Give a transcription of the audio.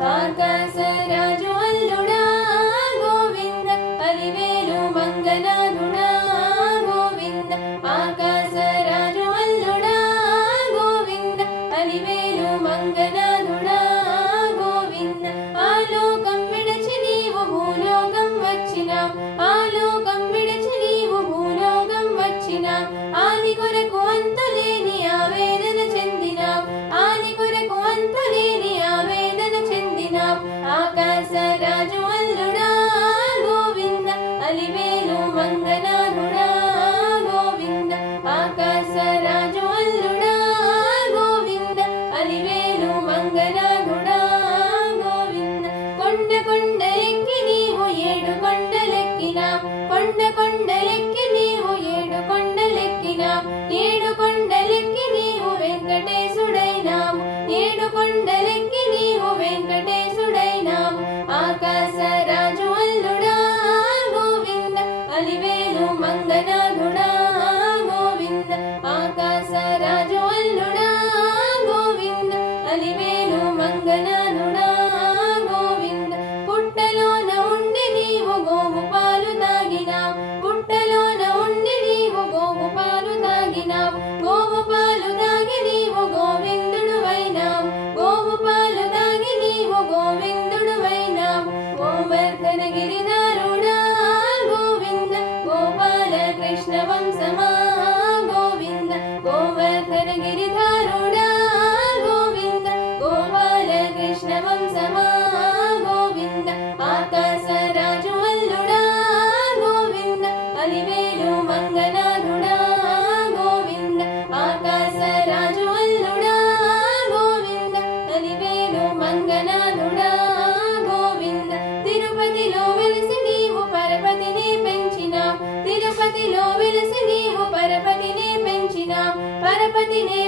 ఆకాశరాజు అల్లుడా గోవింద అలివేలు మంగనాథుడా గోవింద ఆకాశరాజు అల్లుడా గోవింద అలివేలు మంగనాథుడా గోవింద ఆలోకం విడచి నీవు భూలోకం వచ్చినావు ఆలోకం విడచి నీవు భూలోకం వచ్చినావు ఆది కొరకు అంతులేని ఆవేదన చెందినావు ఆది కొరకు అంతులేని ఆవేదన చెందినావు ఆకాశరాజు అల్లుడా గోవింద అలివేలు మంగనాథుడా గోవింద ఆకాశరాజు అల్లుడా గోవింద అలివేలు మంగనాథుడా గోవింద కొండ కొండలెక్కి నీవు ఏడు కొండలెక్కినావు కొండ కొండలెక్కి నీవు ఏడు కొండలెక్కినావు ఏడు కొండలెక్కి నీవు వెంకటేశుడైనావు ఏడు కొండలెక్కి నీవు వెంకటేశుడైనావు ఆకాశరాజు అల్లుడా గోవింద అలివేలు మంగనాథుడా గోవింద ఆకాశరాజు అల్లుడా గోవింద అలివేలు మంగనాథుడా గోవింద పుట్టలోన ఉండి నీవు గోవు పాలు తాగినావు పుట్టలోన ఉండి నీవు గోవు పాలు తాగినావు గోవు పాలు తాగి నీవు గోవిందుడువైనావు గోవు పాలు తాగి నీవు గోవిందుడువైనావు గోవర్ధన గిరిధారుడా గోవింద గోపాల కృష్ణ వంశమా గోవింద గోవర్ధన గిరిధారుడా గోవింద గోపాల కృష్ణ వంశమా గోవింద ఆకాశరాజు అల్లుడా గోవింద అలివేలు మంగనాథుడా గోవింద ఆకాశరాజు అల్లుడా గోవింద అలివేలు మంగనాథుడా గోవింద తిరుపతిలో వెలిసి నీవు పరపతిని పెంచినావు తిరుపతిలో వెలిసి నీవు పరపతిని పెంచినావు పరపతిని